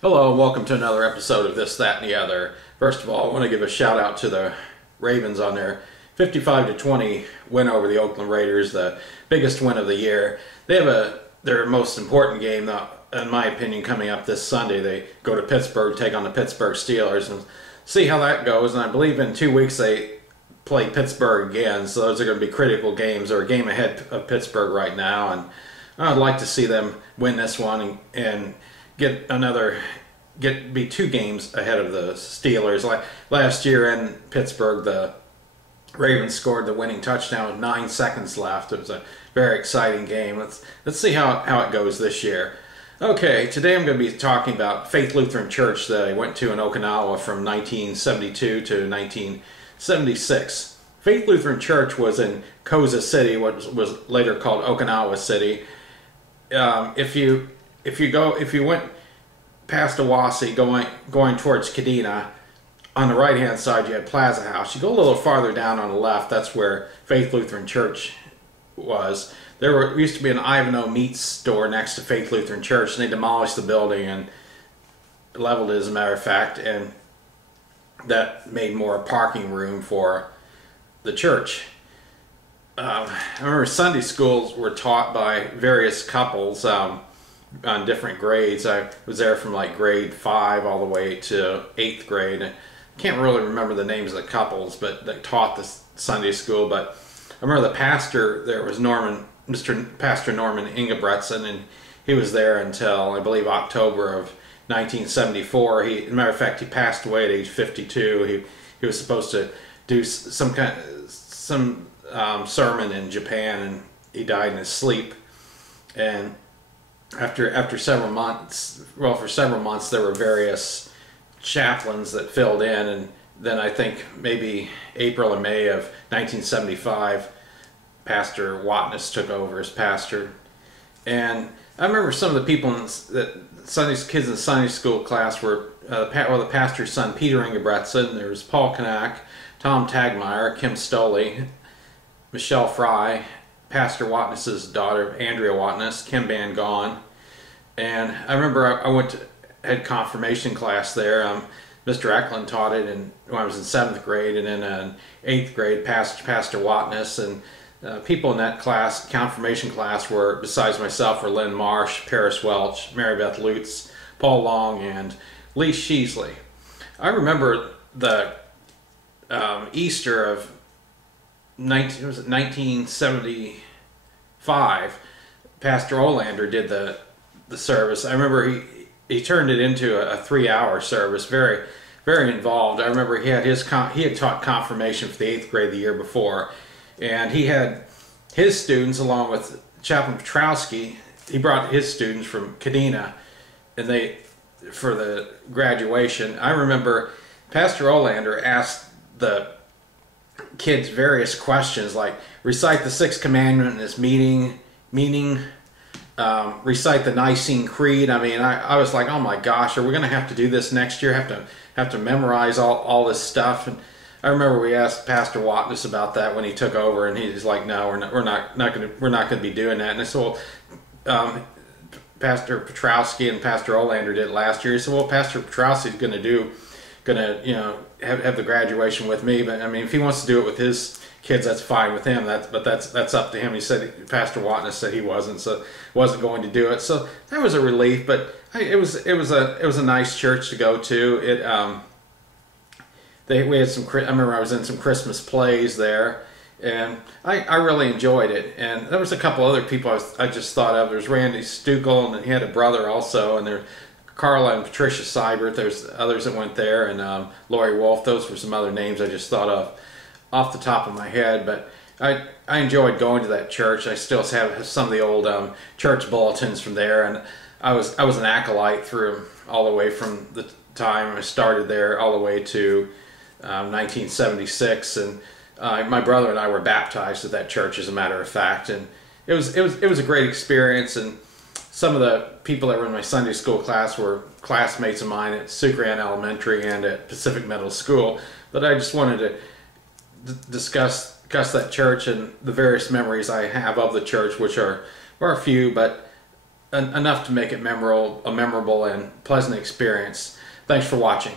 Hello and welcome to another episode of This, That, and the Other. First of all, I want to give a shout out to the Ravens on their 55-20 win over the Oakland Raiders, the biggest win of the year. They have their most important game, in my opinion, coming up this Sunday. They go to Pittsburgh, take on the Pittsburgh Steelers, and see how that goes. And I believe in 2 weeks they play Pittsburgh again, so those are going to be critical games. They're a game ahead of Pittsburgh right now, and I'd like to see them win this one and be 2 games ahead of the Steelers. Like last year in Pittsburgh, the Ravens scored the winning touchdown with 9 seconds left. It was a very exciting game. Let's see how it goes this year. Okay, today I'm going to be talking about Faith Lutheran Church that I went to in Okinawa from 1972 to 1976. Faith Lutheran Church was in Koza City, what was later called Okinawa City. If you went past Awasi going towards Kadena, on the right hand side you had Plaza House. You go a little farther down on the left, that's where Faith Lutheran Church was. There used to be an Ivanhoe meat store next to Faith Lutheran Church, and they demolished the building and leveled it, as a matter of fact, and that made more parking room for the church. I remember Sunday schools were taught by various couples on different grades. I was there from like grade 5 all the way to 8th grade. I can't really remember the names of the couples, but they taught the Sunday school. But I remember the pastor there was Pastor Norman Ingebretson, and he was there until I believe October of 1974. As a matter of fact, he passed away at age 52. He was supposed to do some sermon in Japan, and he died in his sleep. And after several months, for several months there were various chaplains that filled in, and then I think maybe April and May of 1975 Pastor Watness took over as pastor. And I remember some of the people kids in the Sunday school class were the pastor's son Peter Ingebretson. There was Paul Kanak, Tom Tagmeyer, Kim Stoley, Michelle Fry, Pastor Watness's daughter Andrea Watness, Kim Van Gone. And I remember I had confirmation class there. Mr. Eklund taught it when I was in 7th grade, and then in 8th grade Pastor Watness. And people in that class, confirmation class, besides myself, were Lynn Marsh, Paris Welch, Mary Beth Lutz, Paul Long, and Lee Sheasley. I remember the Easter of 1975, Pastor Olander did the service. I remember he turned it into a 3-hour service, very, very involved. I remember he had taught confirmation for the 8th grade the year before, and he had his students along with Chaplain Petrowski. He brought his students from Kadena, and for the graduation. I remember Pastor Olander asked the kids various questions like recite the 6th commandment and its meaning, recite the Nicene Creed. I mean, I was like, oh my gosh, are we going to have to do this next year? Have to memorize all this stuff? And I remember we asked Pastor Watness about that when he took over, and he's like, no, we're not going to be doing that. And I said, well, Pastor Petrowski and Pastor Olander did it last year. He said, well, Pastor Petrowski's going to have the graduation with me, but I mean, if he wants to do it with his kids, that's fine with him. That's up to him. He said, Pastor Watness said he wasn't going to do it. So that was a relief. But it was a nice church to go to. We had I remember I was in some Christmas plays there, and I really enjoyed it. And there was a couple other people I just thought of. There's Randy Stuckel, and he had a brother also, and there Carla and Patricia Seibert. There's others that went there, and Lori Wolf. Those were some other names I just thought of off the top of my head. But I enjoyed going to that church. I still have some of the old church bulletins from there, and I was an acolyte through all the way from the time I started there all the way to 1976, and my brother and I were baptized at that church, as a matter of fact, and it was a great experience. And some of the people that were in my Sunday school class were classmates of mine at Sucrean Elementary and at Pacific Middle School. But I just wanted to discuss that church and the various memories I have of the church, which are a few, but enough to make it a memorable and pleasant experience. Thanks for watching.